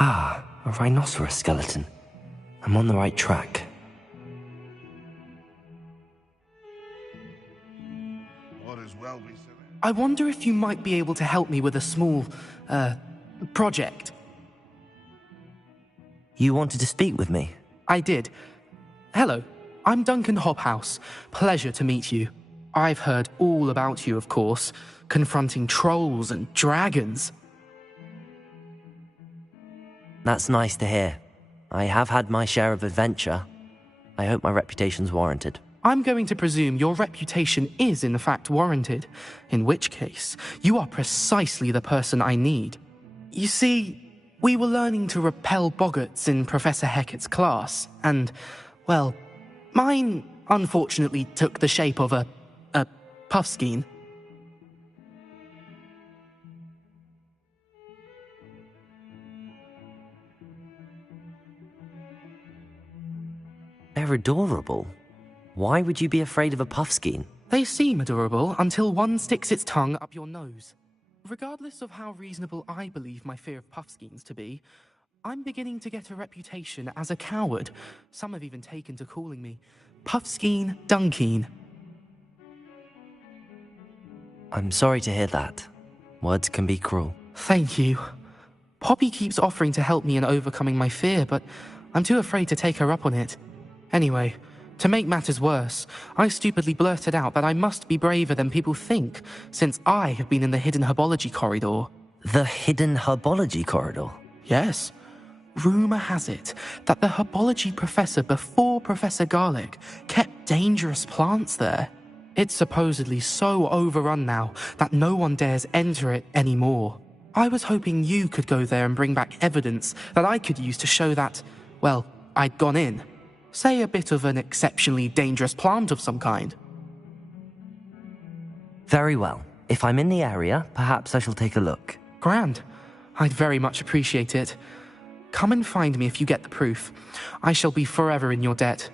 Ah, a rhinoceros skeleton. I'm on the right track. I wonder if you might be able to help me with a small, project. You wanted to speak with me? I did. Hello, I'm Duncan Hobhouse. Pleasure to meet you. I've heard all about you, of course, confronting trolls and dragons. That's nice to hear. I have had my share of adventure. I hope my reputation's warranted. I'm going to presume your reputation is in fact warranted, in which case, you are precisely the person I need. You see, we were learning to repel boggarts in Professor Hecat's class, and, well, mine unfortunately took the shape of a puffskein. They're adorable. Why would you be afraid of a puffskein? They seem adorable until one sticks its tongue up your nose. Regardless of how reasonable I believe my fear of puffskeins to be, I'm beginning to get a reputation as a coward. Some have even taken to calling me Puffskein Dunkeen. I'm sorry to hear that. Words can be cruel. Thank you. Poppy keeps offering to help me in overcoming my fear, but I'm too afraid to take her up on it. Anyway, to make matters worse, I stupidly blurted out that I must be braver than people think, since I have been in the hidden herbology corridor. The hidden herbology corridor? Yes. Rumour has it that the herbology professor before Professor Garlic kept dangerous plants there. It's supposedly so overrun now that no one dares enter it anymore. I was hoping you could go there and bring back evidence that I could use to show that, well, I'd gone in. Say a bit of an exceptionally dangerous plant of some kind. Very well. If I'm in the area, perhaps I shall take a look. Grand. I'd very much appreciate it. Come and find me if you get the proof. I shall be forever in your debt.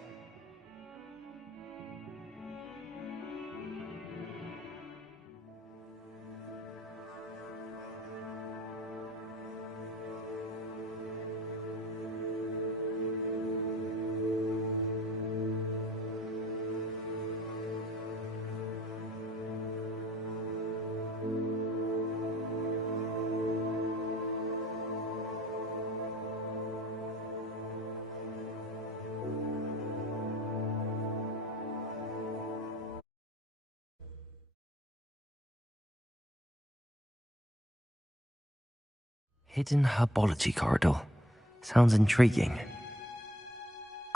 Hidden herbology corridor. Sounds intriguing.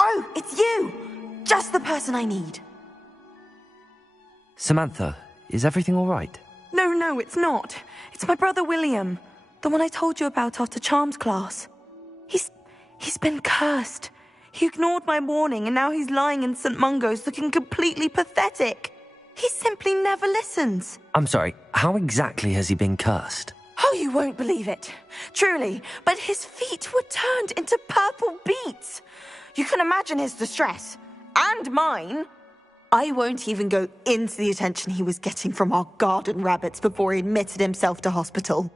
Oh, it's you! Just the person I need. Samantha, is everything all right? No, it's not. It's my brother William. The one I told you about after Charms class. He's been cursed. He ignored my warning and now he's lying in St. Mungo's looking completely pathetic. He simply never listens. I'm sorry, how exactly has he been cursed? Oh, you won't believe it. Truly, but his feet were turned into purple beets. You can imagine his distress. And mine. I won't even go into the attention he was getting from our garden rabbits before he admitted himself to hospital.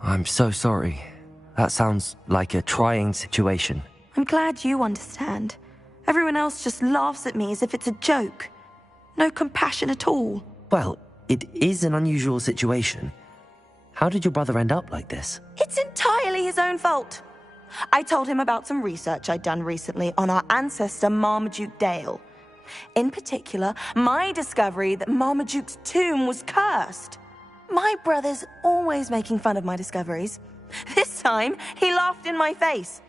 I'm so sorry. That sounds like a trying situation. I'm glad you understand. Everyone else just laughs at me as if it's a joke. No compassion at all. Well, it is an unusual situation. How did your brother end up like this? It's entirely his own fault. I told him about some research I'd done recently on our ancestor Marmaduke Dale. In particular, my discovery that Marmaduke's tomb was cursed. My brother's always making fun of my discoveries. This time, he laughed in my face.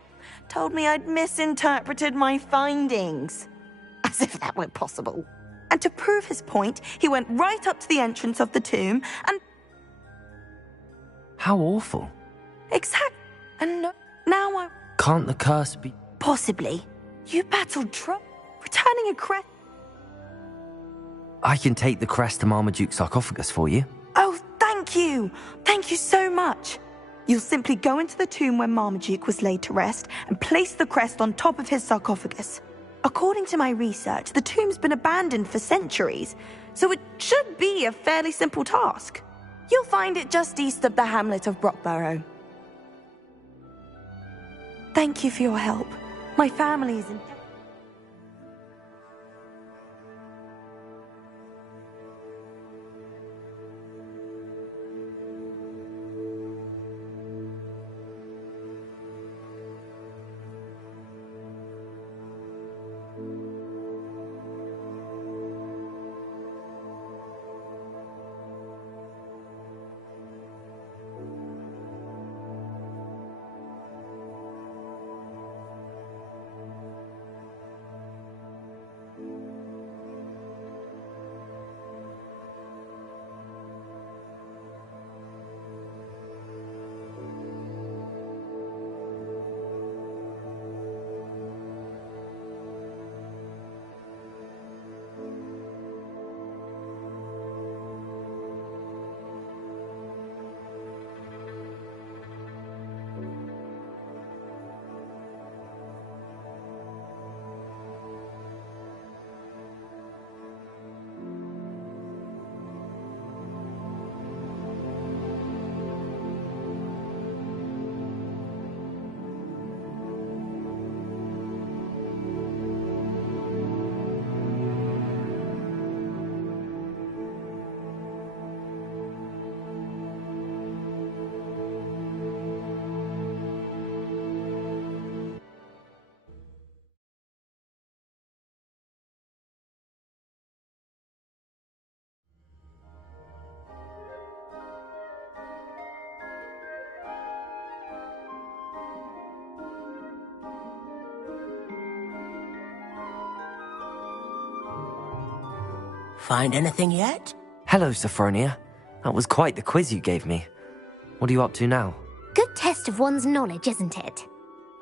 Told me I'd misinterpreted my findings. As if that were possible. And to prove his point, he went right up to the entrance of the tomb and... How awful. And now I... Can't the curse be... Possibly. You battled trouble, returning a crest... I can take the crest to Marmaduke's sarcophagus for you. Oh, thank you. Thank you so much. You'll simply go into the tomb where Marmaduke was laid to rest and place the crest on top of his sarcophagus. According to my research, the tomb's been abandoned for centuries, so it should be a fairly simple task. You'll find it just east of the hamlet of Brockborough. Thank you for your help. My family is in... Find anything yet? Hello, Sophronia. That was quite the quiz you gave me. What are you up to now? Good test of one's knowledge, isn't it?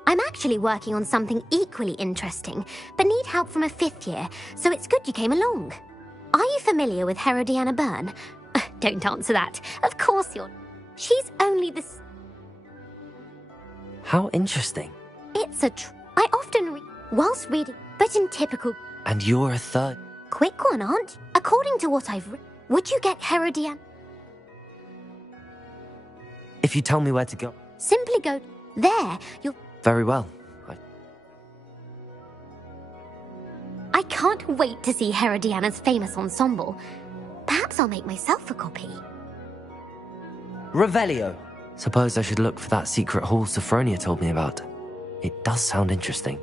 I'm actually working on something equally interesting, but need help from a 5th year, so it's good you came along. Are you familiar with Herodiana Byrne? Don't answer that. Of course you're... She's only this... How interesting. It's I often read whilst reading, but in typical... And you're a third... Quick one, Aunt. According to what I've written, would you get Herodiana? If you tell me where to go... Simply go there. You'll... Very well. I can't wait to see Herodiana's famous ensemble. Perhaps I'll make myself a copy. Revelio. Suppose I should look for that secret hall Sophronia told me about. It does sound interesting.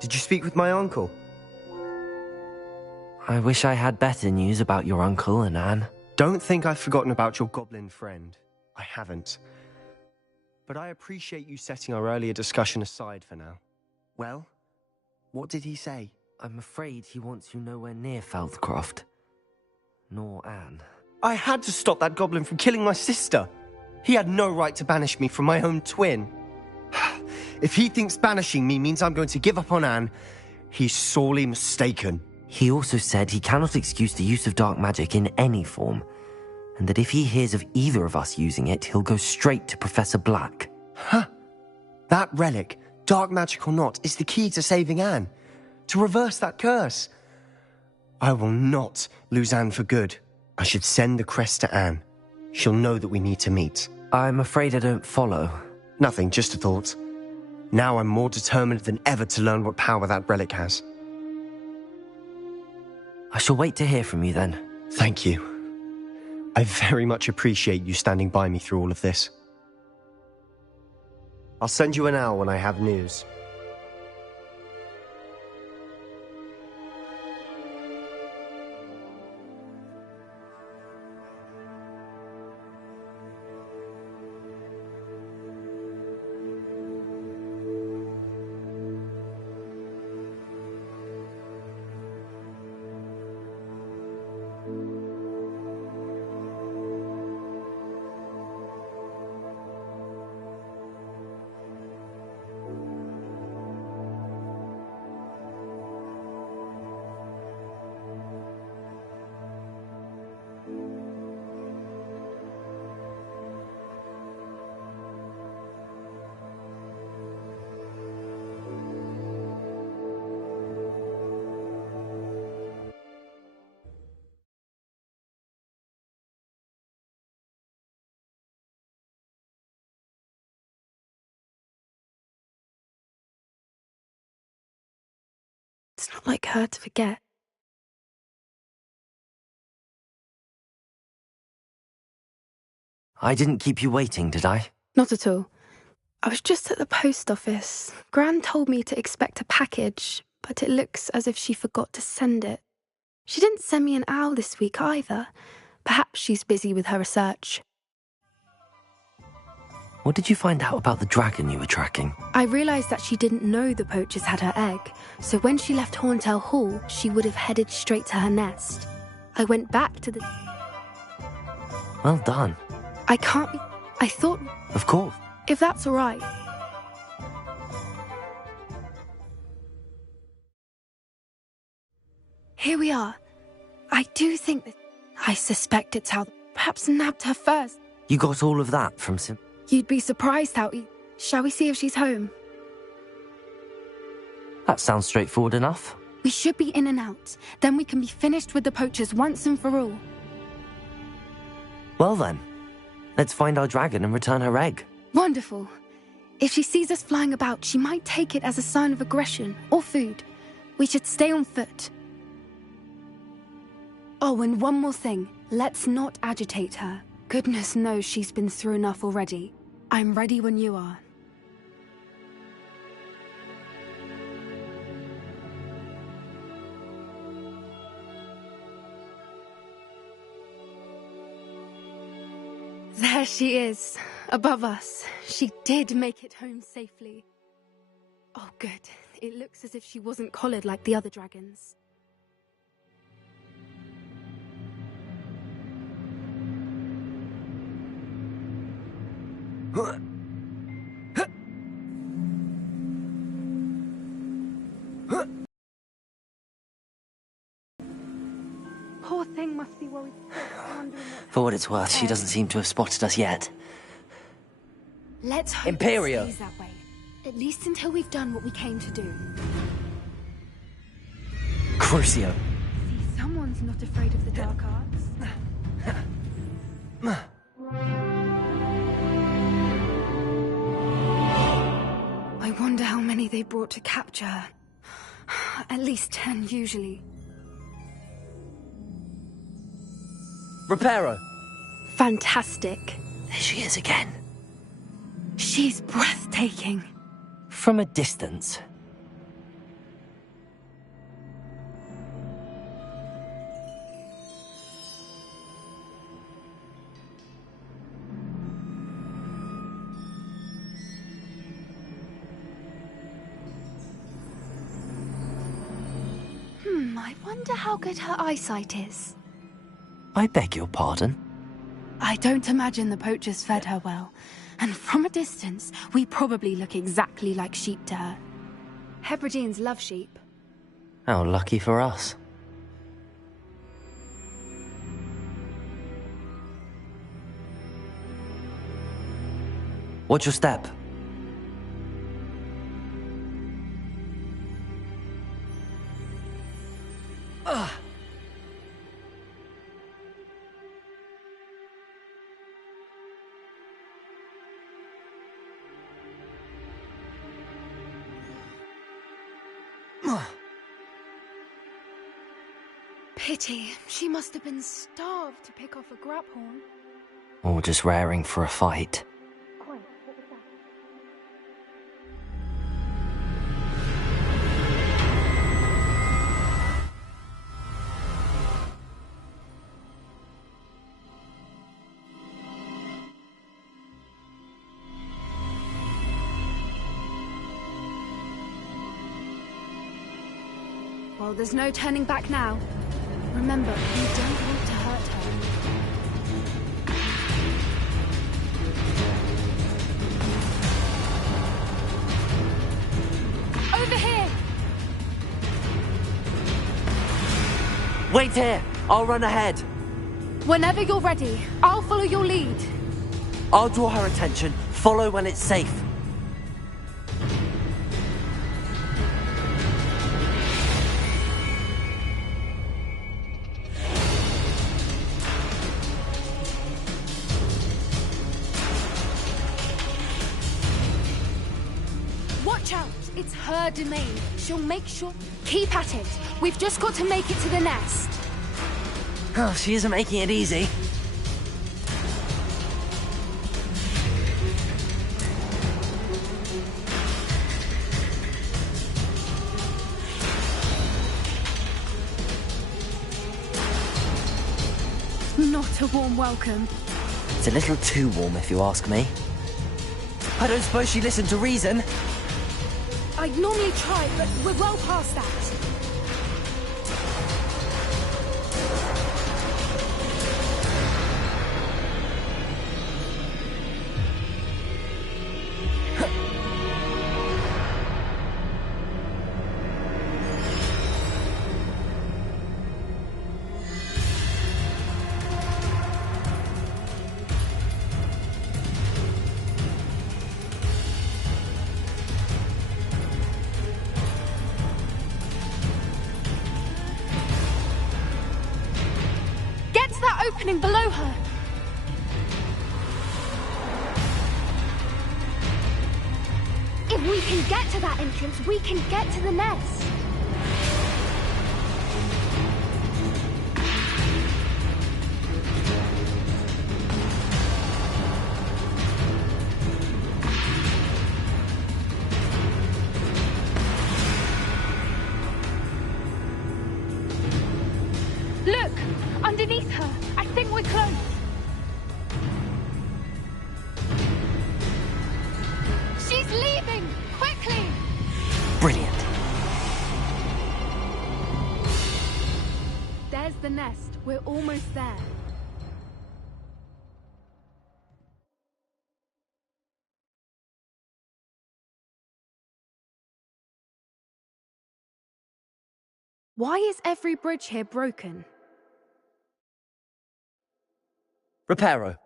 Did you speak with my uncle? I wish I had better news about your uncle and Anne. Don't think I've forgotten about your goblin friend. I haven't. But I appreciate you setting our earlier discussion aside for now. Well, what did he say? I'm afraid he wants you nowhere near Feldcroft. Nor Anne. I had to stop that goblin from killing my sister. He had no right to banish me from my own twin. If he thinks banishing me means I'm going to give up on Anne, he's sorely mistaken. He also said he cannot excuse the use of dark magic in any form, and that if he hears of either of us using it, he'll go straight to Professor Black. Huh. That relic, dark magic or not, is the key to saving Anne. To reverse that curse. I will not lose Anne for good. I should send the crest to Anne. She'll know that we need to meet. I'm afraid I don't follow. Nothing, just a thought. Now I'm more determined than ever to learn what power that relic has. I shall wait to hear from you then. Thank you. I very much appreciate you standing by me through all of this. I'll send you an owl when I have news. It's not like her to forget. I didn't keep you waiting, did I? Not at all. I was just at the post office. Gran told me to expect a package, but it looks as if she forgot to send it. She didn't send me an owl this week either. Perhaps she's busy with her research. What did you find out about the dragon you were tracking? I realised that she didn't know the poachers had her egg, so when she left Horntail Hall, she would have headed straight to her nest. I went back to the... Well done. I can't be... I thought... Of course. If that's all right. Here we are. I do think that... I suspect it's how... Perhaps nabbed her first. You got all of that from You'd be surprised how... Shall we see if she's home? That sounds straightforward enough. We should be in and out. Then we can be finished with the poachers once and for all. Well then, let's find our dragon and return her egg. Wonderful. If she sees us flying about, she might take it as a sign of aggression or food. We should stay on foot. Oh, and one more thing. Let's not agitate her. Goodness knows she's been through enough already. I'm ready when you are. There she is, above us. She did make it home safely. Oh, good. It looks as if she wasn't collared like the other dragons. Poor thing must be worried. For what it's worth, she doesn't seem to have spotted us yet. Let's hope Imperio. it stays that way. At least until we've done what we came to do. Crucio. See, someone's not afraid of the dark arts. I wonder how many they brought to capture her. At least 10 usually. Reparo. Fantastic. There she is again. She's breathtaking. From a distance. I wonder how good her eyesight is. I beg your pardon? I don't imagine the poachers fed her well. And from a distance, we probably look exactly like sheep to her. Hebrideans love sheep. How lucky for us. Watch your step. pity. She must have been starved to pick off a grabhorn. Or just raring for a fight. Well, there's no turning back now. Remember, you don't want to hurt her. Over here! Wait here! I'll run ahead. Whenever you're ready, I'll follow your lead. I'll draw her attention. Follow when it's safe. Watch out! It's her domain. She'll make sure... Keep at it. We've just got to make it to the nest. Oh, she isn't making it easy. Not a warm welcome. It's a little too warm, if you ask me. I don't suppose she listened to reason. I'd normally try, but we're well past that. That opening below her. If we can get to that entrance, we can get to the nest. Look! Underneath her! I think we're close! She's leaving! Quickly! Brilliant. There's the nest. We're almost there. Why is every bridge here broken? Reparo.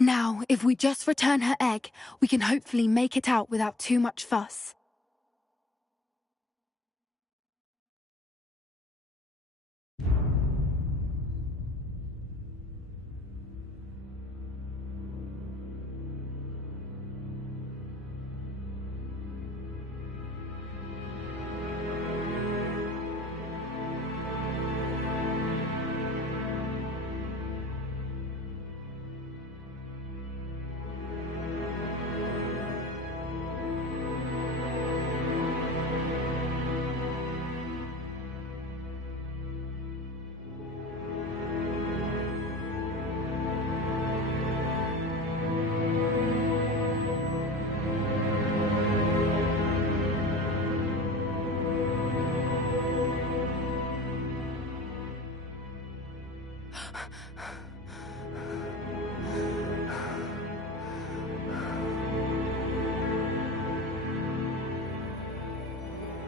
Now, if we just return her egg, we can hopefully make it out without too much fuss.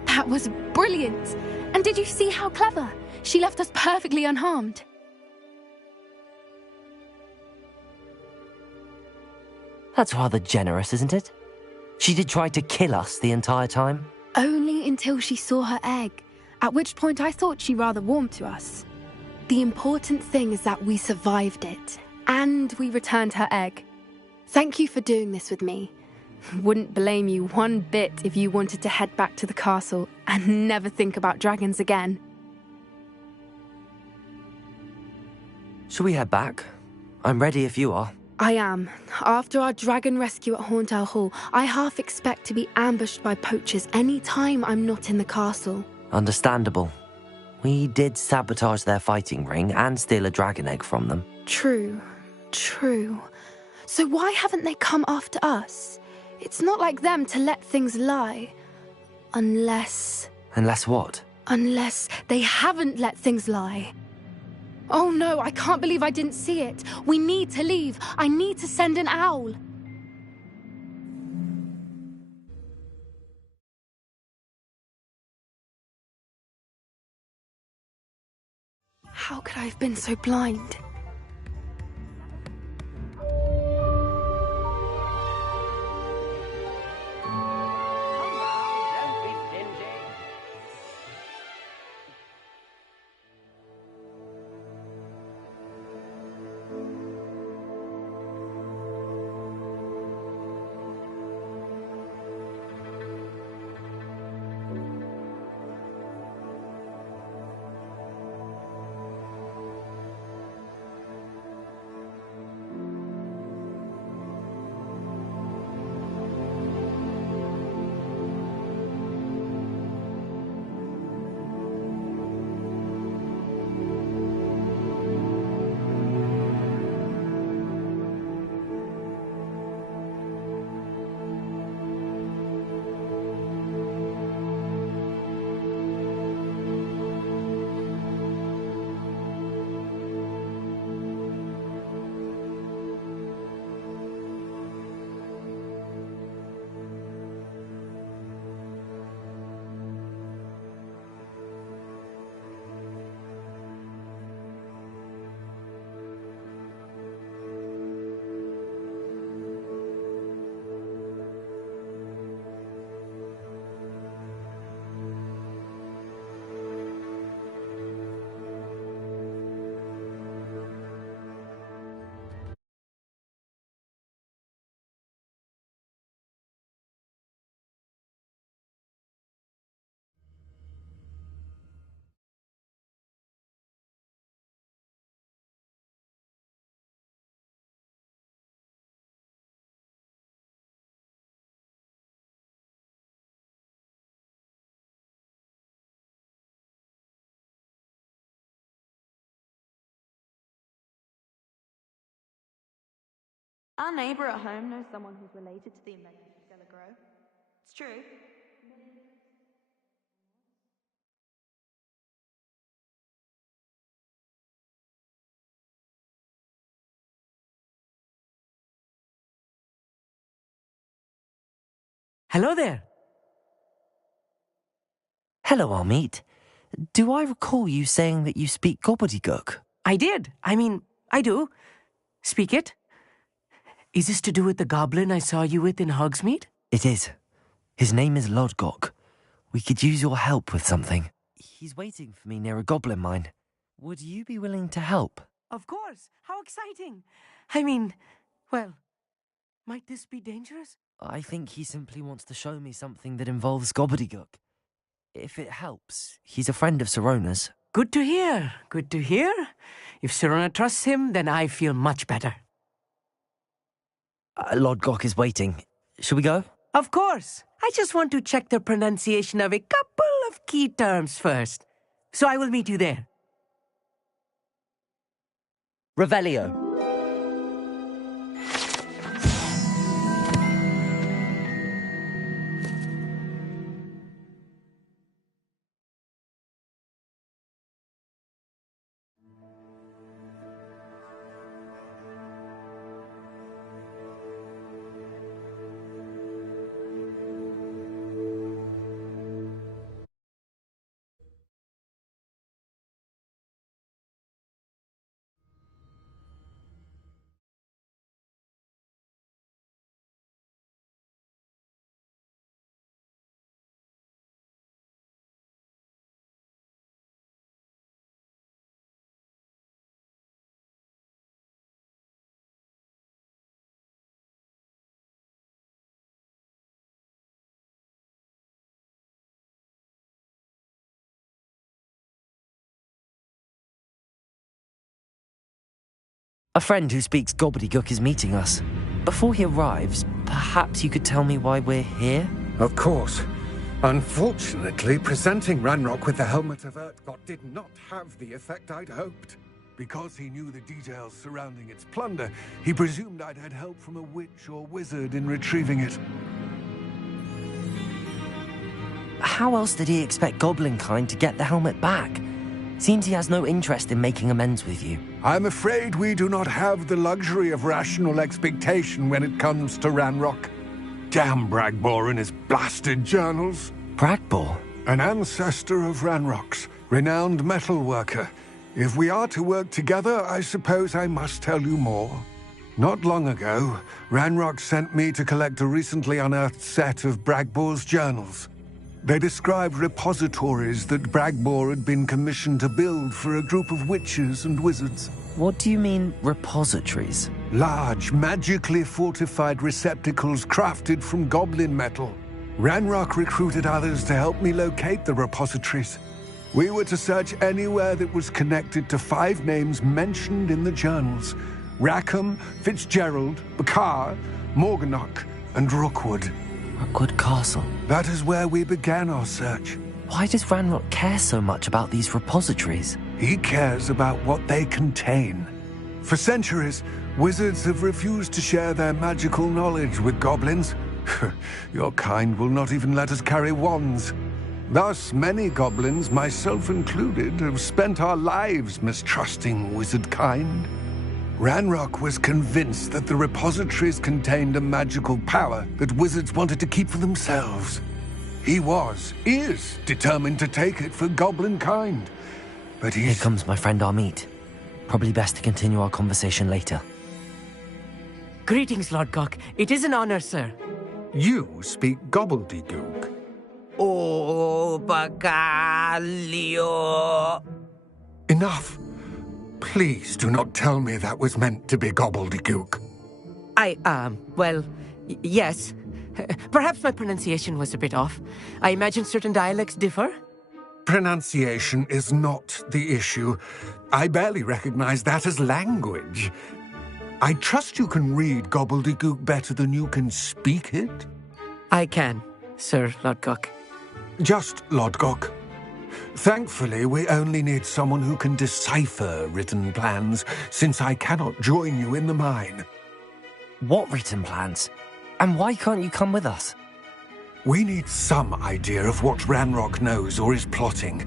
That was brilliant! And did you see how clever? She left us perfectly unharmed. That's rather generous, isn't it? She did try to kill us the entire time. Only until she saw her egg, at which point I thought she rather warmed to us. The important thing is that we survived it, and we returned her egg. Thank you for doing this with me. Wouldn't blame you one bit if you wanted to head back to the castle and never think about dragons again. Shall we head back? I'm ready if you are. I am. After our dragon rescue at Hauntow Hall, I half expect to be ambushed by poachers any time I'm not in the castle. Understandable. We did sabotage their fighting ring and steal a dragon egg from them. True. So why haven't they come after us? It's not like them to let things lie. Unless what? Unless they haven't let things lie. Oh no, I can't believe I didn't see it. We need to leave. I need to send an owl. How could I have been so blind? Our neighbour at home knows someone who's related to the inventor of Stella Grow. It's true. Hello there. Hello, Amit. Do I recall you saying that you speak gobbledygook? I did. I do. Speak it. Is this to do with the goblin I saw you with in Hogsmeade? It is. His name is Lodgok. We could use your help with something. He's waiting for me near a goblin mine. Would you be willing to help? Of course. How exciting. Well, might this be dangerous? I think he simply wants to show me something that involves gobbledygook. If it helps, he's a friend of Sirona's. Good to hear. Good to hear. If Sirona trusts him, then I feel much better. Lodgok is waiting. Shall we go? Of course. I just want to check the pronunciation of a couple of key terms first. So I will meet you there. Revelio. A friend who speaks gobbledygook is meeting us. Before he arrives, perhaps you could tell me why we're here? Of course. Unfortunately, presenting Ranrock with the Helmet of Urtkot did not have the effect I'd hoped. Because he knew the details surrounding its plunder, he presumed I'd had help from a witch or wizard in retrieving it. How else did he expect Goblinkind to get the helmet back? Seems he has no interest in making amends with you. I'm afraid we do not have the luxury of rational expectation when it comes to Ranrock. Damn Bragbor and his blasted journals. Bragbor? An ancestor of Ranrock's, renowned metal worker. If we are to work together, I suppose I must tell you more. Not long ago, Ranrock sent me to collect a recently unearthed set of Bragbor's journals. They described repositories that Bragbor had been commissioned to build for a group of witches and wizards. What do you mean, repositories? Large, magically fortified receptacles crafted from goblin metal. Ranrock recruited others to help me locate the repositories. We were to search anywhere that was connected to 5 names mentioned in the journals: Rackham, Fitzgerald, Bakar, Morganach, and Rookwood. Rookwood Castle. That is where we began our search. Why does Ranrock care so much about these repositories? He cares about what they contain. For centuries, wizards have refused to share their magical knowledge with goblins. Your kind will not even let us carry wands. Thus, many goblins, myself included, have spent our lives mistrusting wizard kind. Ranrock was convinced that the repositories contained a magical power that wizards wanted to keep for themselves. He is determined to take it for goblin kind. But Here comes my friend Amit. Probably best to continue our conversation later. Greetings, Lord Gok. It is an honor, sir. You speak gobbledygook. Oh, Bagalio. Enough. Please do not tell me that was meant to be gobbledygook. Yes. Perhaps my pronunciation was a bit off. I imagine certain dialects differ? Pronunciation is not the issue. I barely recognize that as language. I trust you can read gobbledygook better than you can speak it? I can, Sir Lord Gok. Just Lord Gok. Thankfully, we only need someone who can decipher written plans, since I cannot join you in the mine. What written plans? And why can't you come with us? We need some idea of what Ranrock knows or is plotting.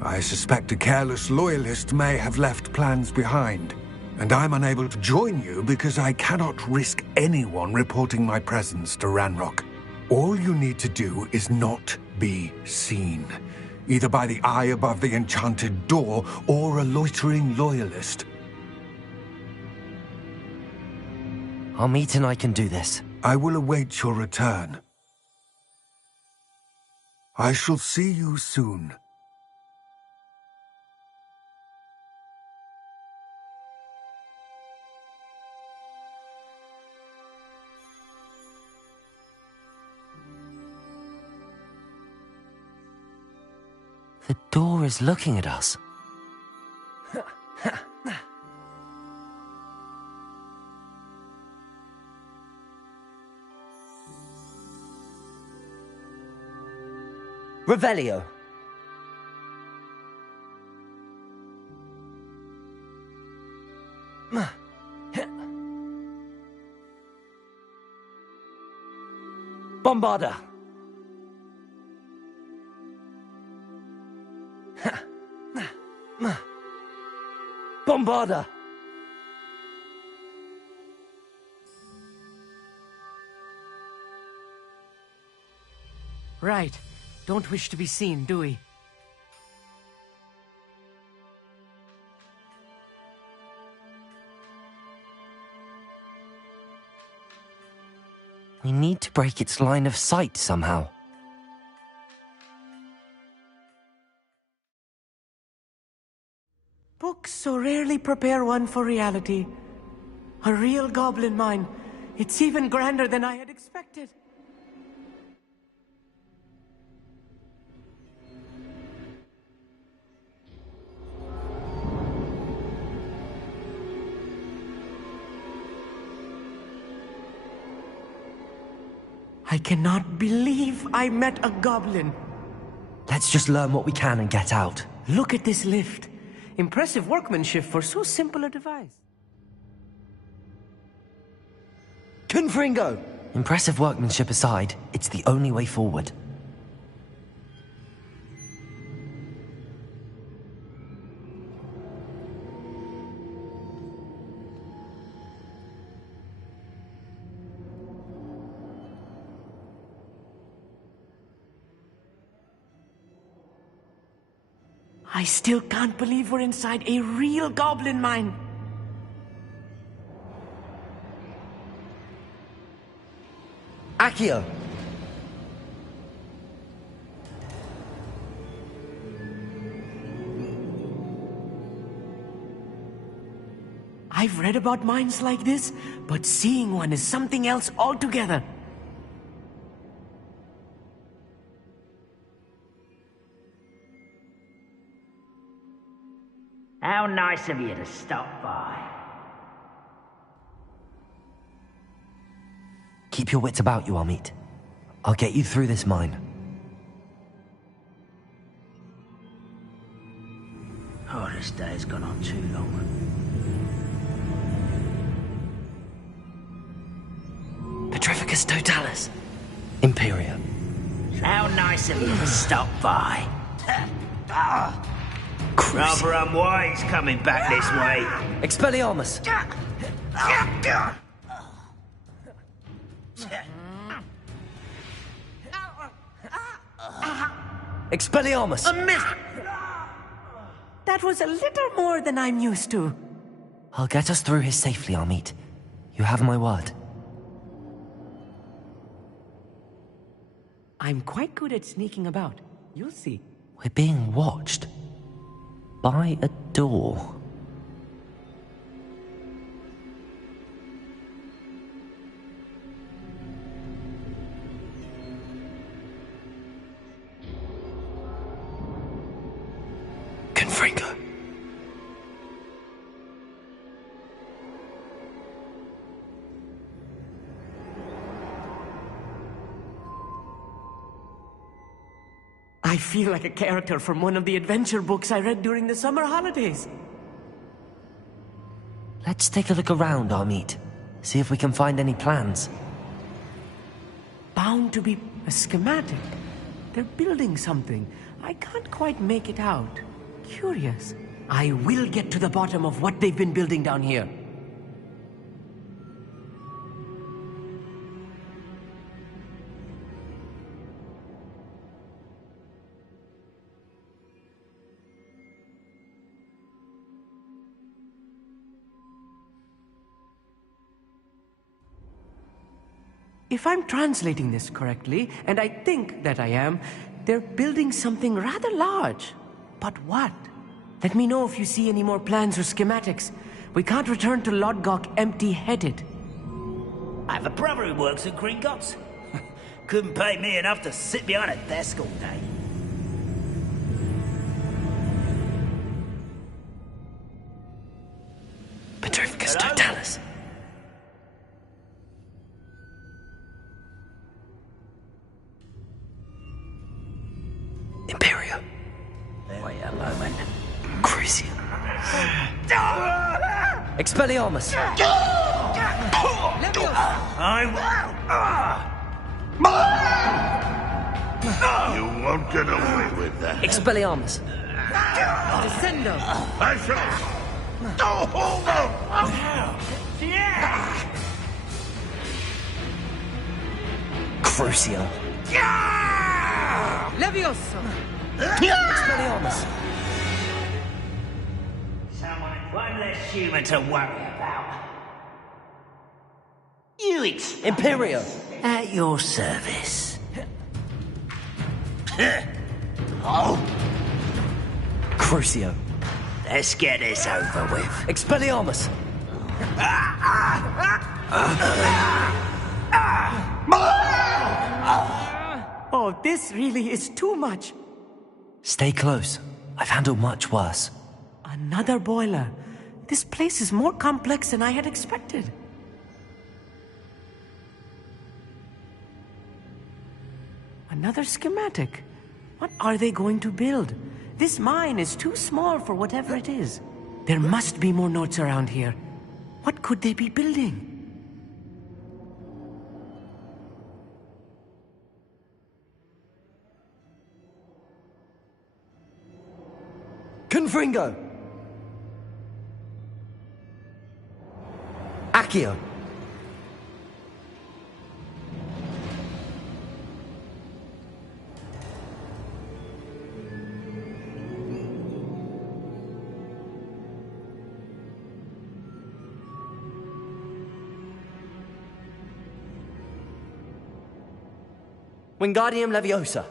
I suspect a careless loyalist may have left plans behind. And I'm unable to join you because I cannot risk anyone reporting my presence to Ranrock. All you need to do is not be seen, either by the eye above the enchanted door or a loitering loyalist. Amit and I can do this. I will await your return. I shall see you soon. The door is looking at us. Revelio. Bombarda. Bombarda. Right. Don't wish to be seen, do we? We need to break its line of sight somehow. Books so rarely prepare one for reality. A real goblin mine. It's even grander than I had expected. I cannot believe I met a goblin. Let's just learn what we can and get out. Look at this lift. Impressive workmanship for so simple a device. Confringo! Impressive workmanship aside, it's the only way forward. I still can't believe we're inside a real goblin mine. Accio! I've read about mines like this, but seeing one is something else altogether. How nice of you to stop by. Keep your wits about you, Amit. I'll get you through this mine. Oh, this day's gone on too long. Petrificus totalis. Imperia. How nice of you to stop by. Rather unwise coming back this way. Expelliarmus! Expelliarmus! A miss! That was a little more than I'm used to. I'll get us through here safely, Amit. You have my word. I'm quite good at sneaking about. You'll see. We're being watched. By a door. Confringo. I feel like a character from one of the adventure books I read during the summer holidays. Let's take a look around, Amit. See if we can find any plans. Bound to be a schematic. They're building something. I can't quite make it out. Curious. I will get to the bottom of what they've been building down here. If I'm translating this correctly, and I think that I am, they're building something rather large. But what? Let me know if you see any more plans or schematics. We can't return to Lodgok empty-headed. I have a brother who works at Gringotts. Couldn't pay me enough to sit behind a desk all day. Petrificus totalis. Imperia. Wait a moment. Crucium. Expelliarmus. You won't get away with that. Expelliarmus. Descendo! I shall. Oh, hold on! Crucio. Levioso! Expelliarmus. One less human to worry about. You Imperio. At your service. Oh, Crucio. let's get this over with. Expelliarmus. Oh, this really is too much. Stay close. I've handled much worse. Another boiler. This place is more complex than I had expected. Another schematic. What are they going to build? This mine is too small for whatever it is. There must be more notes around here. What could they be building? Confringo! Accio! Wingardium Leviosa.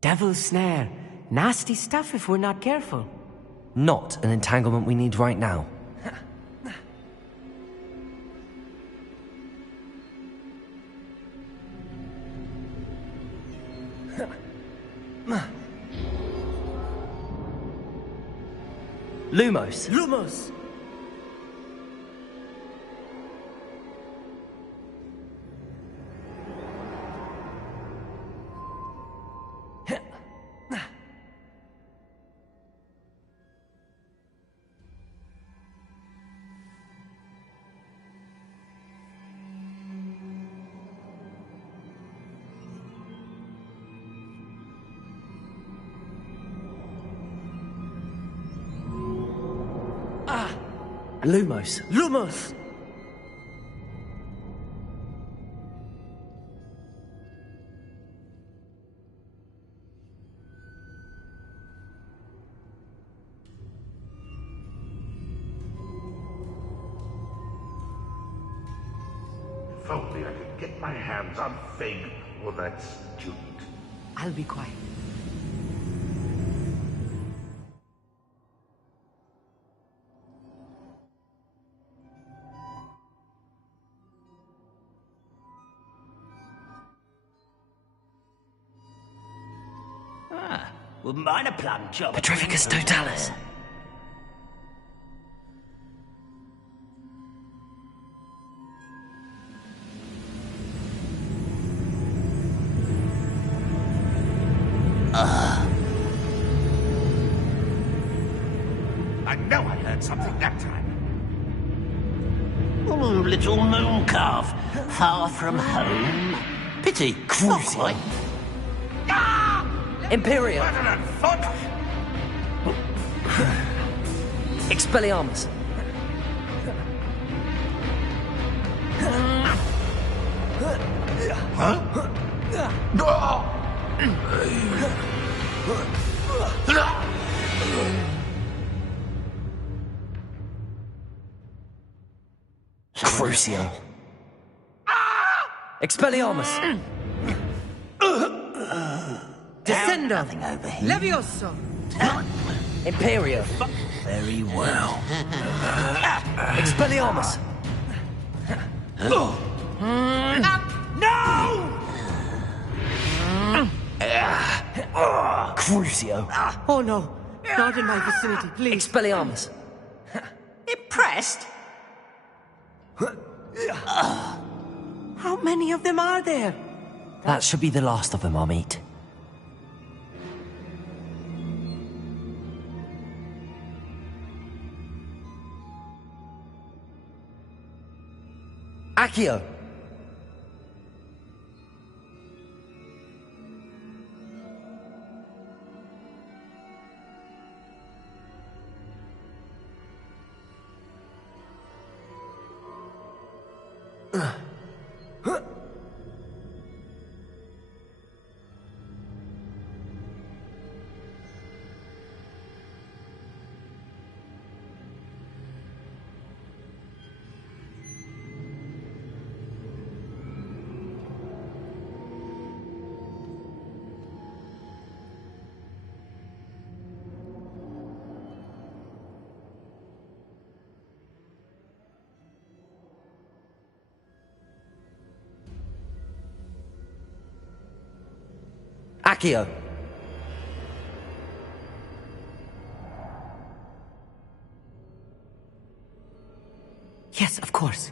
Devil's snare. Nasty stuff if we're not careful. Not an entanglement we need right now. Lumos. Lumos! Lumos. Lumos! If only I could get my hands on Fig or that student. I'll be quiet. Wouldn't mind a plum job. Petrificus totalis. I know I heard something that time. Little moon calf, far from home. Pity, cruisy. Ah! Imperium! Better than foot! Expelliarmus! Crucio! Expelliarmus! Descendo! Nothing over here. Levioso! Imperio! Very well. Expelliarmus! No! Crucio! Oh no, not in my vicinity, please. Expelliarmus! Impressed? How many of them are there? That should be the last of them, Amit. Accio! Accio! Yes, of course.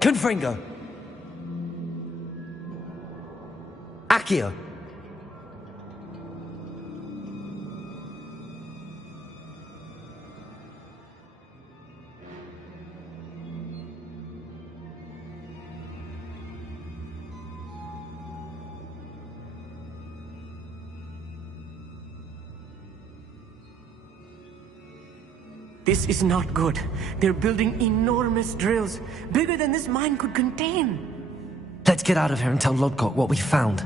Confringo! Accio! This is not good. They're building enormous drills, bigger than this mine could contain. Let's get out of here and tell Lodgok what we found.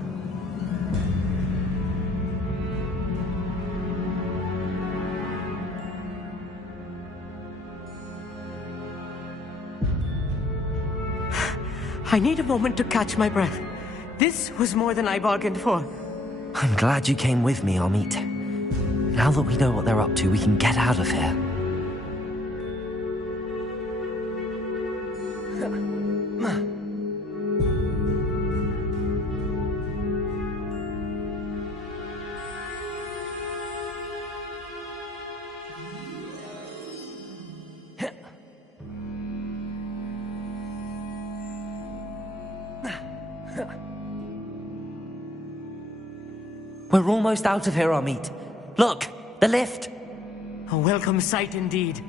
I need a moment to catch my breath. This was more than I bargained for. I'm glad you came with me, Amit. Now that we know what they're up to, we can get out of here. We're almost out of here, Amit. Look, the lift. A welcome sight indeed.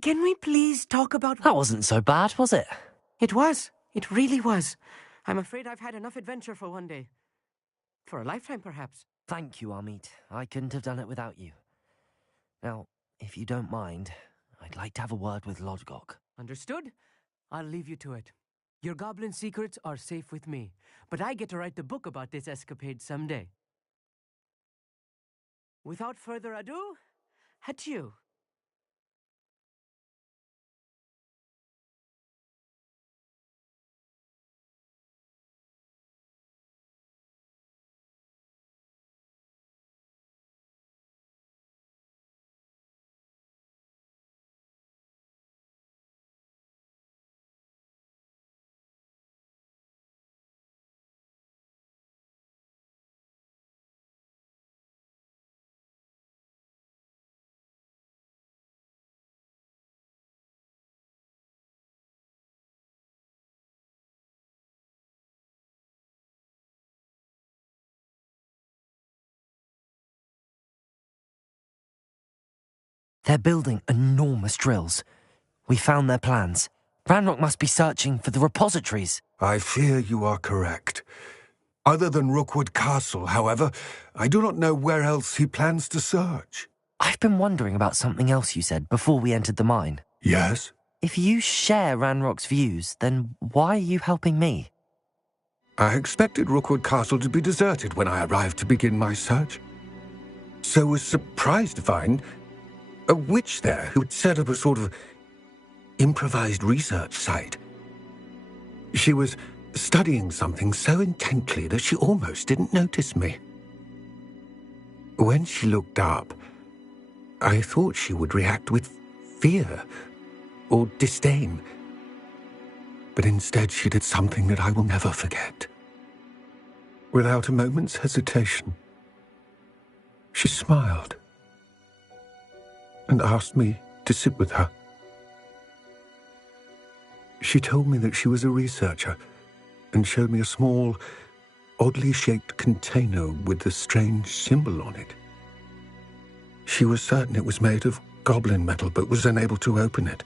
Can we please talk about... That wasn't so bad, was it? It was. It really was. I'm afraid I've had enough adventure for one day. For a lifetime, perhaps. Thank you, Amit. I couldn't have done it without you. Now, if you don't mind, I'd I'd like to have a word with Lodgok. Understood? I'll leave you to it. Your goblin secrets are safe with me, but I get to write the book about this escapade someday. Without further ado, adieu. They're building enormous drills. We found their plans. Ranrock must be searching for the repositories. I fear you are correct. Other than Rookwood Castle, however, I do not know where else he plans to search. I've been wondering about something else you said before we entered the mine. Yes? If you share Ranrock's views, then why are you helping me? I expected Rookwood Castle to be deserted when I arrived to begin my search. So was surprised to find a witch there who had set up a sort of improvised research site. She was studying something so intently that she almost didn't notice me. When she looked up, I thought she would react with fear or disdain. But instead she did something that I will never forget. Without a moment's hesitation, she smiled and asked me to sit with her. She told me that she was a researcher and showed me a small, oddly shaped container with a strange symbol on it. She was certain it was made of goblin metal, but was unable to open it.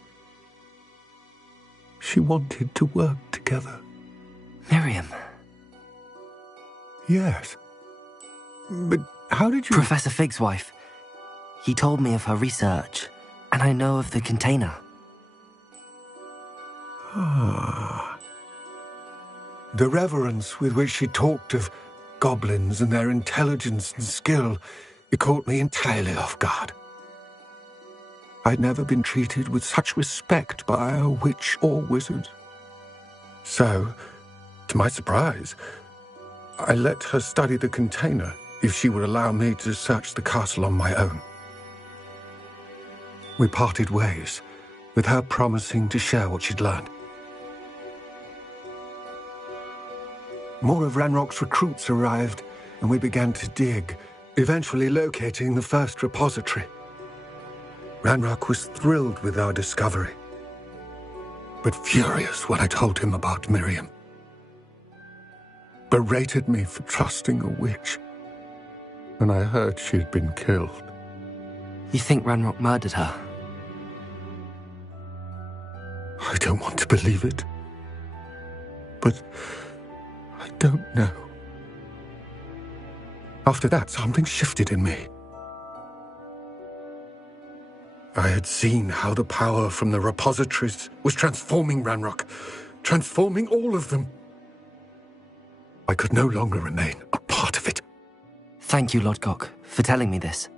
She wanted to work together. Miriam. Yes. But how did you... Professor Fig's wife. He told me of her research, and I know of the container. Ah. The reverence with which she talked of goblins and their intelligence and skill, it caught me entirely off guard. I'd never been treated with such respect by a witch or wizard. So, to my surprise, I let her study the container if she would allow me to search the castle on my own. We parted ways, with her promising to share what she'd learned. More of Ranrock's recruits arrived, and we began to dig, eventually locating the first repository. Ranrock was thrilled with our discovery, but furious when I told him about Miriam. Berated me for trusting a witch when I heard she had been killed. You think Ranrock murdered her? I don't want to believe it, but I don't know. After that, something shifted in me. I had seen how the power from the repositories was transforming Ranrock, transforming all of them. I could no longer remain a part of it. Thank you, Lodgok, for telling me this.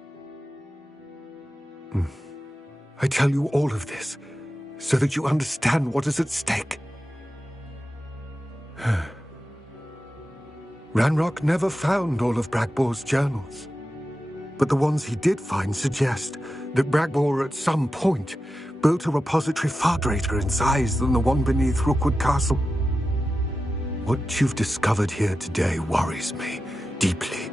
I tell you all of this so that you understand what is at stake. Ranrock never found all of Bragbor's journals, but the ones he did find suggest that Bragbor at some point built a repository far greater in size than the one beneath Rookwood Castle. What you've discovered here today worries me deeply.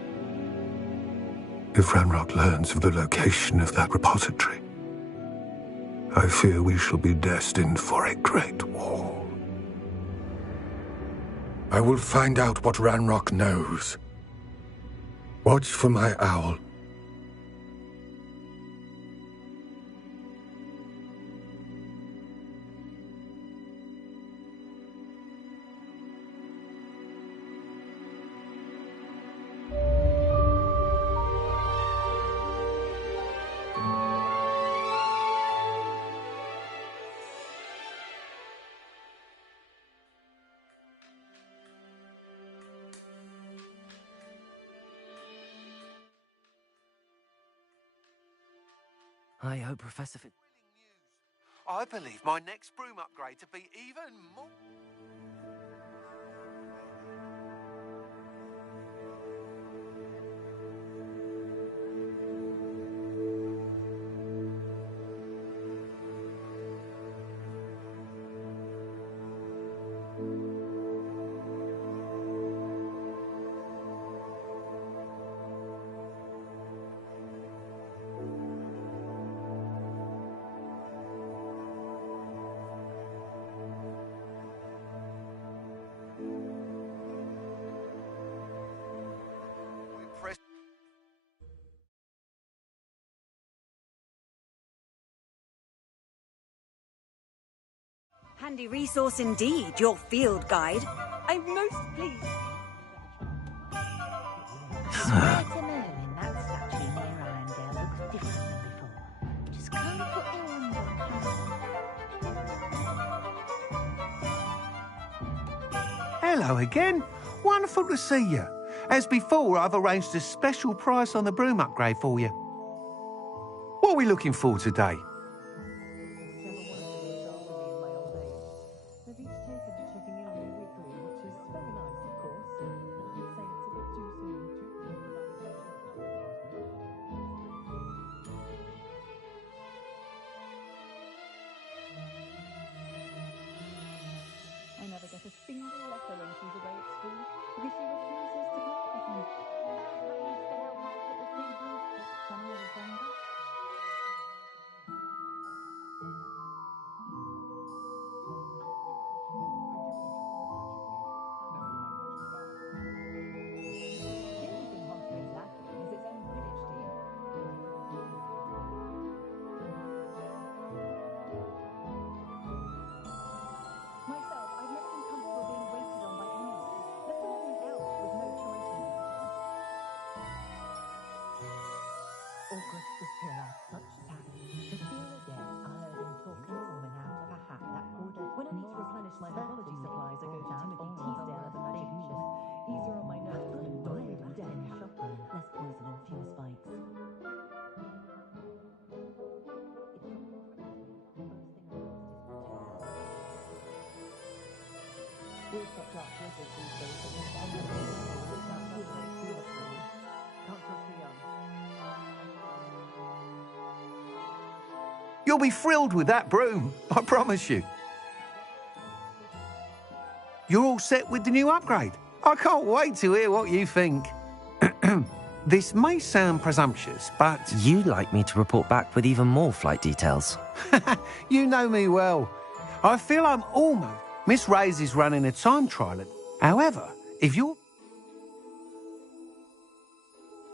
If Ranrock learns of the location of that repository, I fear we shall be destined for a great war. I will find out what Ranrock knows. Watch for my owl. I hope Professor I believe my next broom upgrade to be even more... Handy resource indeed, your field guide. I'm most pleased. Swear to Merlin, that statue near Irondale looks different than before. Just can't put your hand on how. Hello again. Wonderful to see you. As before, I've arranged a special price on the broom upgrade for you. What are we looking for today? I never get a single letter when she's away at school because she refuses to part with me. I used to help out at the Sea Blues Pit when I was younger. Kensington Hospital's Latin is its own Quidditch team. Myself, I've never been comfortable being waited on by anyone, let alone an elf with no choice in the matter. Augustus Pillar, such savage. Just the other day, I heard him talking a woman out of a hat that ordered. When I need to replenish my mythology supplies, I go to Timothy Teasdale at the Magic Shop. Easier on my nerves than a diary deck shopper. Less poison and fewer spikes. We've got dark wizards these days, but there's only one can't trust the young. You'll be thrilled with that broom, I promise you. You're all set with the new upgrade. I can't wait to hear what you think. This may sound presumptuous, but... You'd like me to report back with even more flight details. You know me well. I feel I'm almost... Miss Ray's is running a time trial. However, if you're...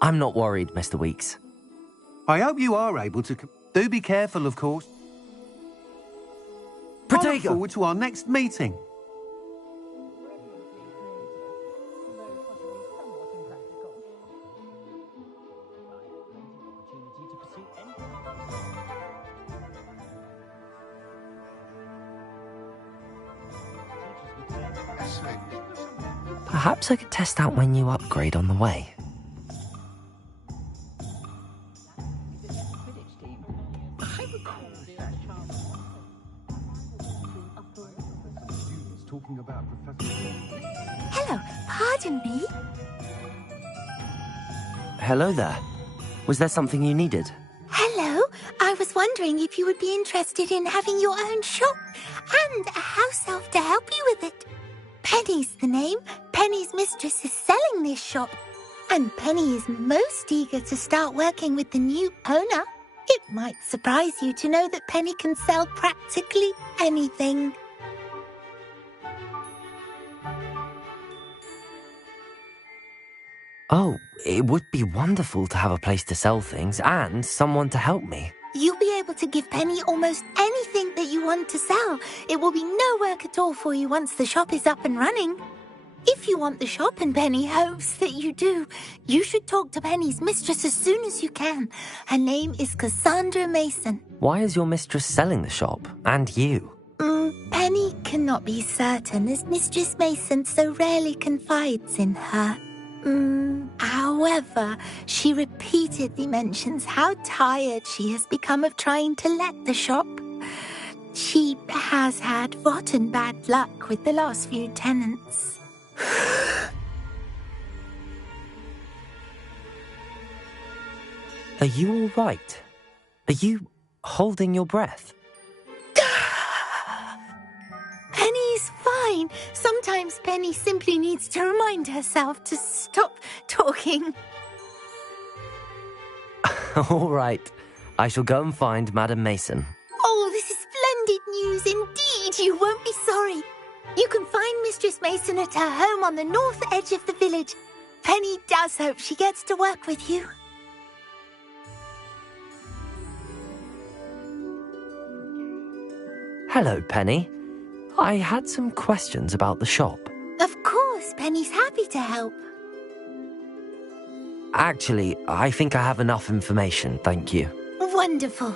I'm not worried, Mr. Weeks. I hope you are able to... Do be careful, of course. I look forward to our next meeting. Perhaps I could test out my new upgrade on the way. Hello, pardon me? Hello there. Was there something you needed? Hello, I was wondering if you would be interested in having your own shop and a house elf to help you with it. Penny's the name. Penny's mistress is selling this shop, and Penny is most eager to start working with the new owner. It might surprise you to know that Penny can sell practically anything. Oh, it would be wonderful to have a place to sell things and someone to help me. You'll be able to give Penny almost anything that you want to sell. It will be no work at all for you once the shop is up and running. If you want the shop and Penny hopes that you do, you should talk to Penny's mistress as soon as you can. Her name is Cassandra Mason. Why is your mistress selling the shop? And you? Penny cannot be certain as Mistress Mason so rarely confides in her. However, she repeatedly mentions how tired she has become of trying to let the shop. She has had rotten bad luck with the last few tenants. Are you all right? Are you holding your breath? Penny's fine. Sometimes Penny simply needs to remind herself to stop talking. All right. I shall go and find Madam Mason. Oh, this is splendid news indeed. You won't be sorry. You can find Mistress Mason at her home on the north edge of the village. Penny does hope she gets to work with you. Hello, Penny. I had some questions about the shop. Of course, Penny's happy to help. Actually, I think I have enough information, thank you. Wonderful.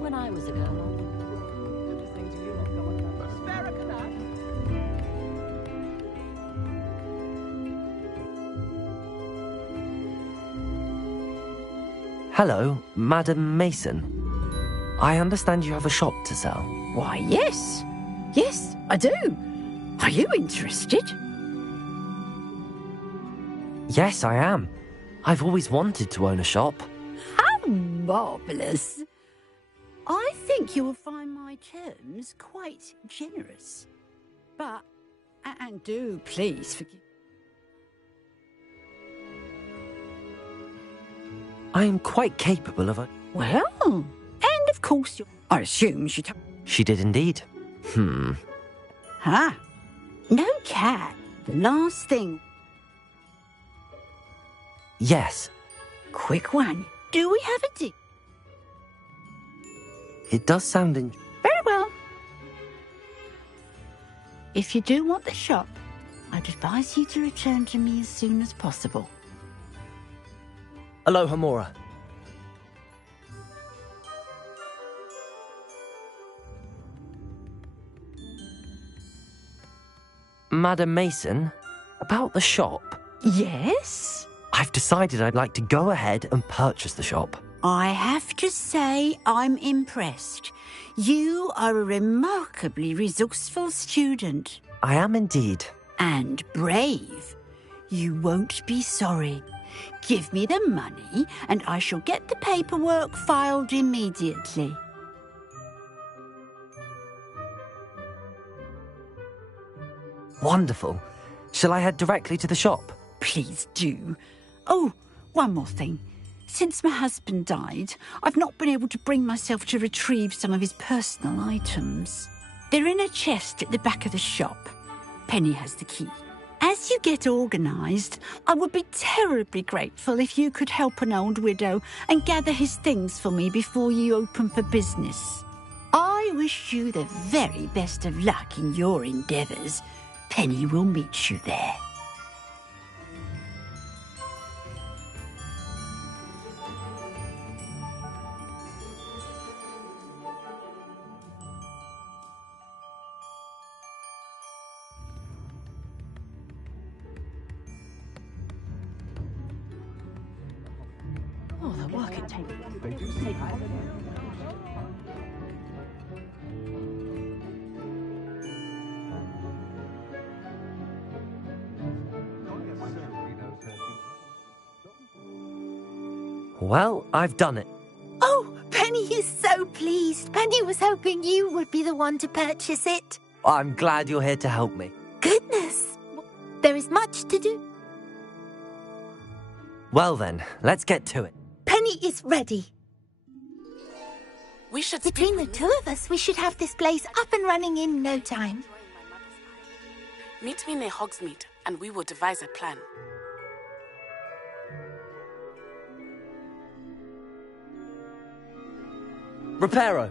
When I was a girl. Hello, Madam Mason. I understand you have a shop to sell. Why, yes. Yes, I do. Are you interested? Yes, I am. I've always wanted to own a shop. How marvellous. I think you will find my terms quite generous. But, and do please forgive. I am quite capable of a... Well, and of course I assume she... She did indeed. Ah, no cat. The last thing. Yes. Quick one. Do we have a deal? It does sound Very well. If you do want the shop, I'd advise you to return to me as soon as possible. Aloha, Mora. Madam Mason, about the shop. Yes? I've decided I'd like to go ahead and purchase the shop. I have to say I'm impressed. You are a remarkably resourceful student. I am indeed. And brave. You won't be sorry. Give me the money and I shall get the paperwork filed immediately. Wonderful. Shall I head directly to the shop? Please do. Oh, one more thing. Since my husband died, I've not been able to bring myself to retrieve some of his personal items. They're in a chest at the back of the shop. Penny has the key. As you get organised, I would be terribly grateful if you could help an old widow and gather his things for me before you open for business. I wish you the very best of luck in your endeavours. Penny will meet you there. Oh, the work it takes. Well, I've done it. Oh, Penny is so pleased. Penny was hoping you would be the one to purchase it. I'm glad you're here to help me. Goodness, there is much to do. Well then, let's get to it. Penny is ready. We should Between the two of us, we should have this place up and running in no time. Meet me near Hogsmeade, and we will devise a plan. Reparo.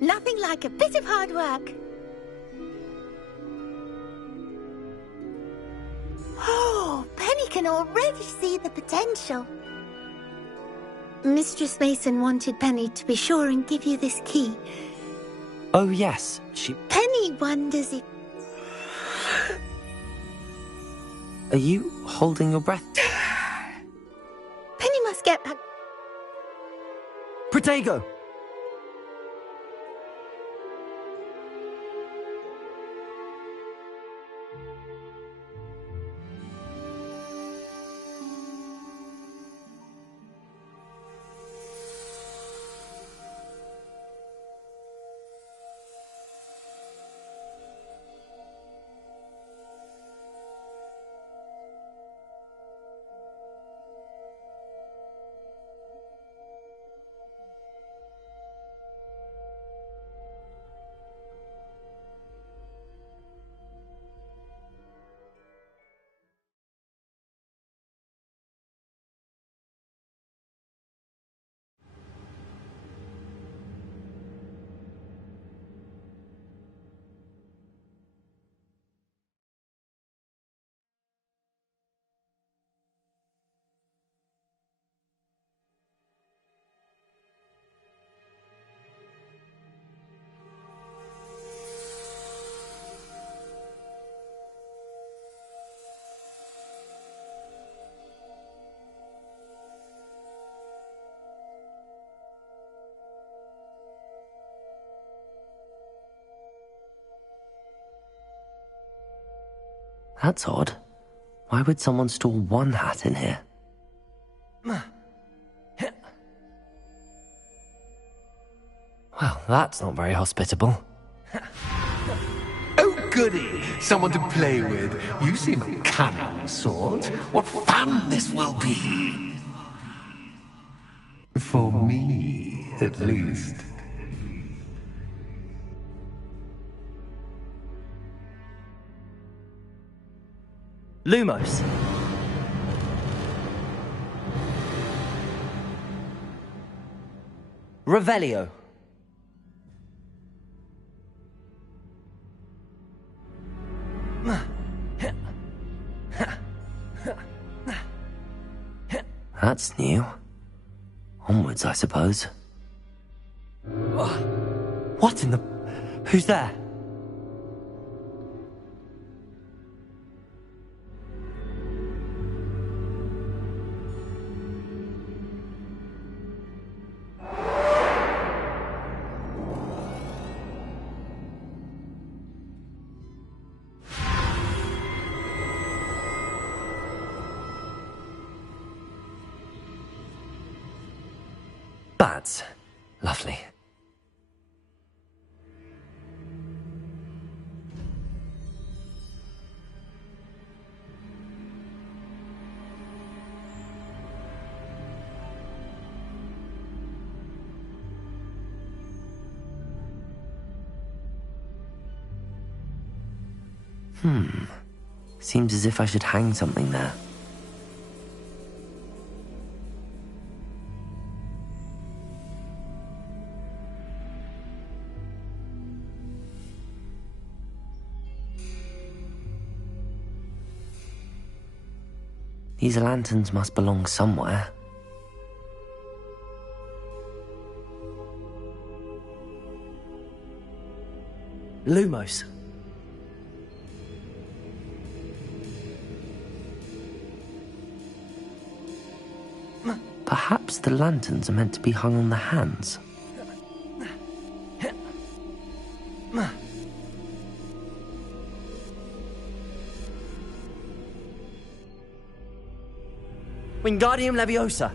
Nothing like a bit of hard work. Oh, Penny can already see the potential. Mistress Mason wanted Penny to be sure and give you this key. Oh yes, Penny wonders if... Are you holding your breath? Penny must get back... Protego! That's odd. Why would someone store one hat in here? Well, that's not very hospitable. Oh, goody! Someone to play with. You seem a cunning sort. What fun this will be! For me, at least. Lumos. Revelio. That's new. Onwards, I suppose. What in the... Who's there? Bats. Lovely. Seems as if I should hang something there. These lanterns must belong somewhere. Lumos. Perhaps the lanterns are meant to be hung on the hands. Wingardium Leviosa.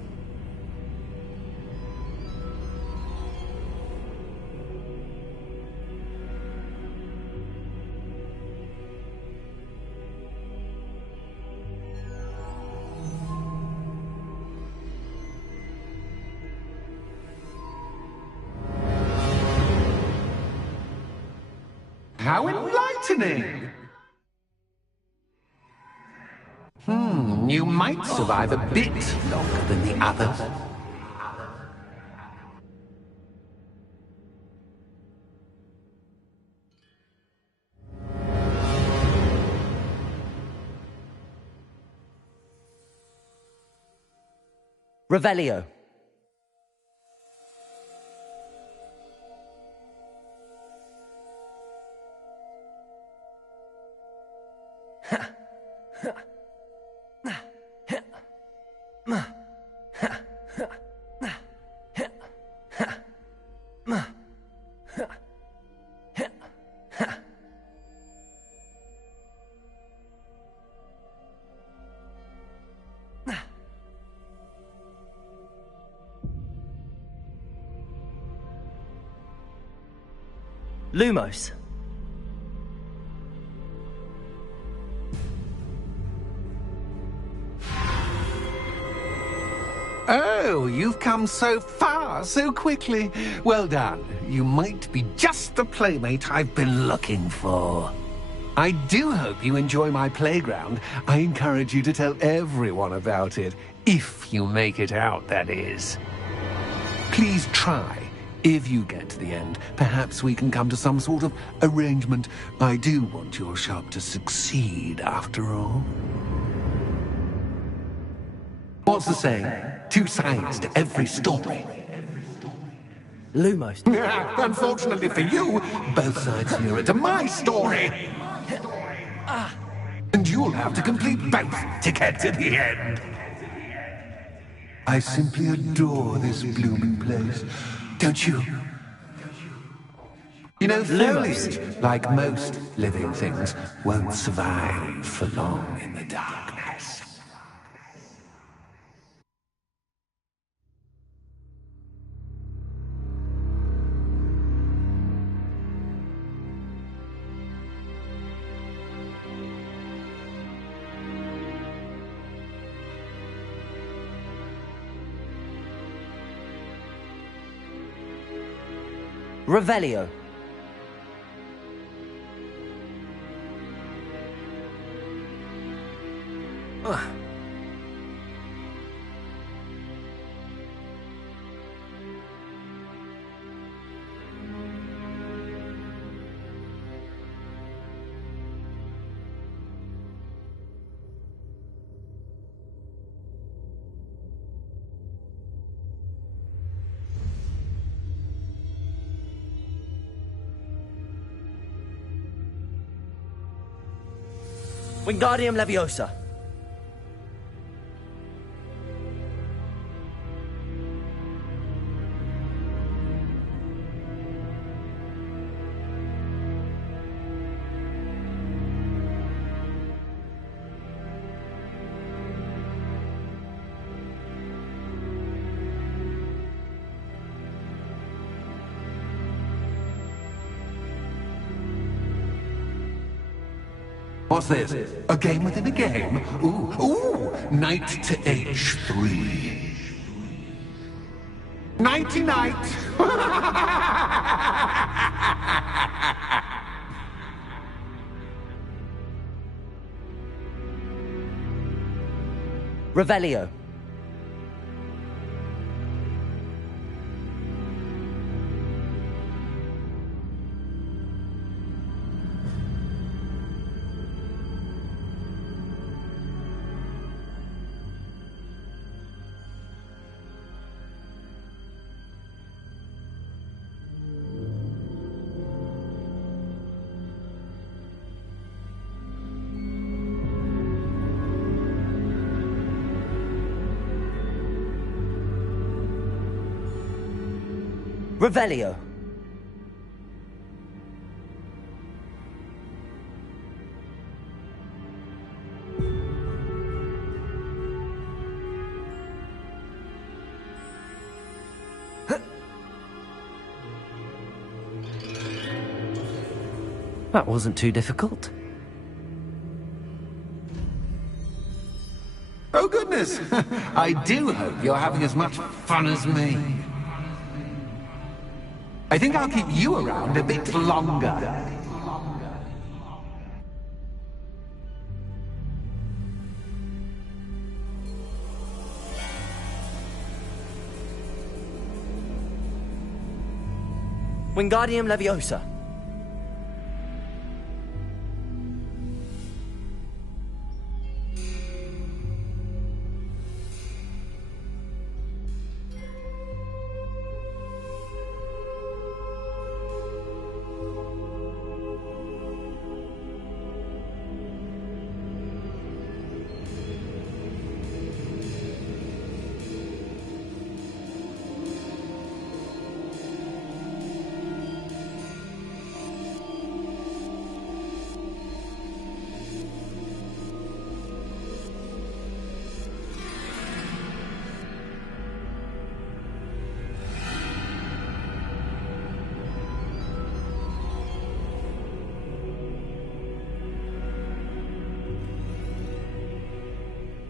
How enlightening! You might survive a bit longer than the others. Revelio. Lumos. Oh, you've come so far so quickly. Well done. You might be just the playmate I've been looking for. I do hope you enjoy my playground. I encourage you to tell everyone about it. If you make it out, that is. Please try. If you get to the end, perhaps we can come to some sort of arrangement. I do want your shop to succeed, after all. What's the saying? Two sides to every story. Lumos. Unfortunately for you, both sides mirror to my story. And you'll have to complete both to get to the end. I simply adore this blooming place. Don't you? You know, foliage, like most living things, won't survive for long in the darkness. Revelio. Wingardium Leviosa. What's this? A game within a game? Ooh, knight to H3. Nighty-night! Revelio. Revelio. That wasn't too difficult. Oh, goodness! I do hope you're having as much fun as me. I think I'll keep you around a bit longer. Wingardium Leviosa.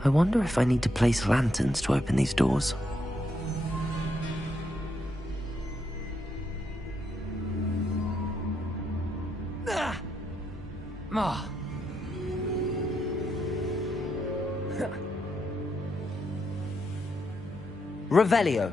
I wonder if I need to place lanterns to open these doors. Revelio.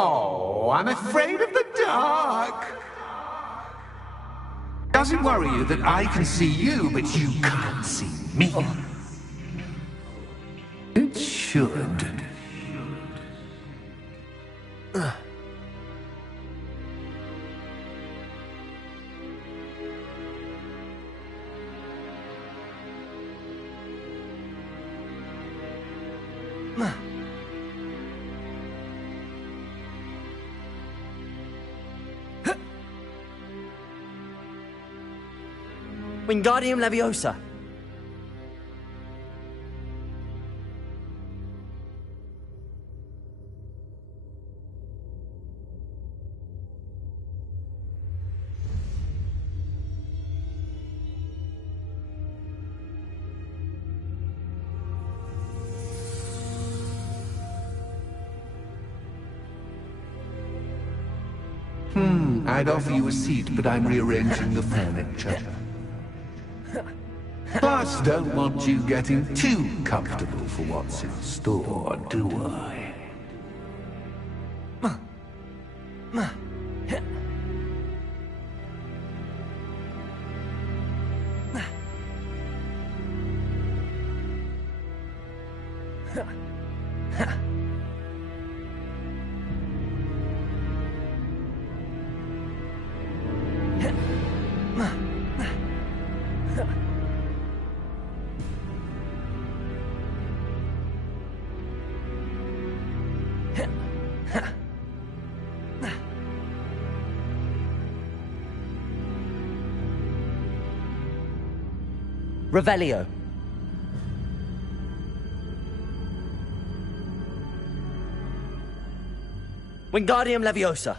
Oh, I'm afraid of the dark. Does it worry you that I can see you, but you can't see me? It should. Wingardium Leviosa. I'd offer you a seat, but I'm rearranging the furniture. Plus, don't want you getting too comfortable for what's in store, do I? Revelio. Wingardium Leviosa.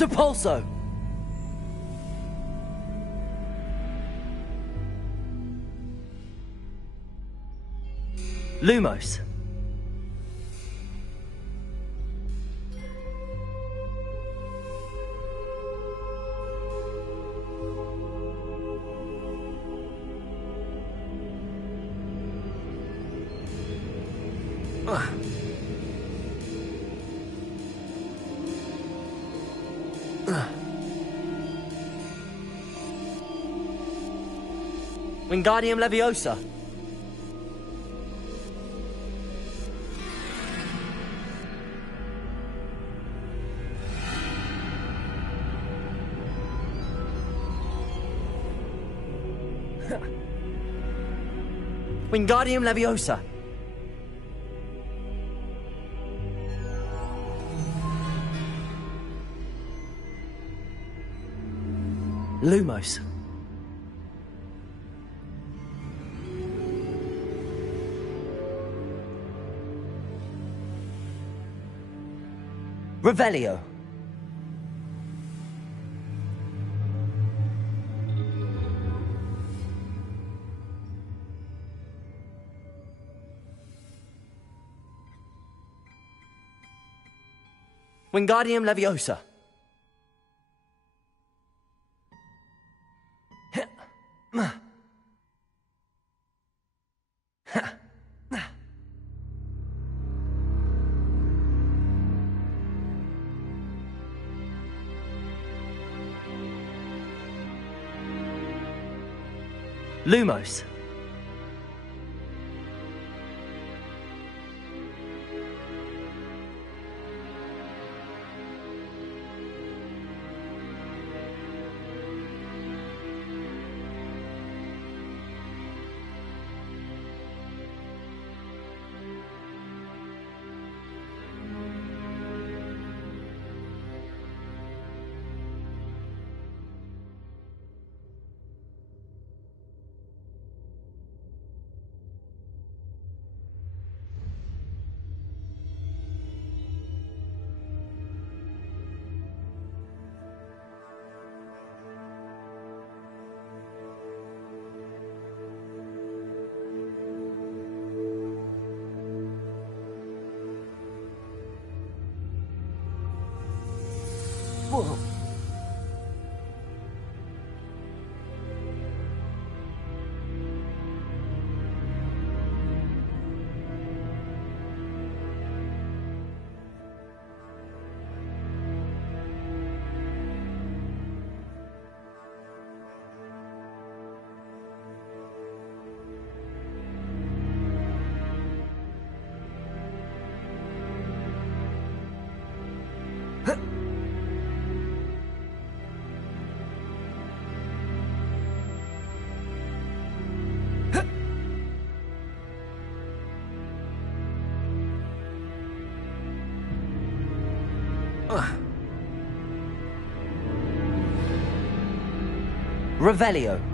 Depulso! Lumos. Wingardium Leviosa. Wingardium Leviosa. Lumos. Revelio. Wingardium Leviosa. Lumos. Whoa. Revelio.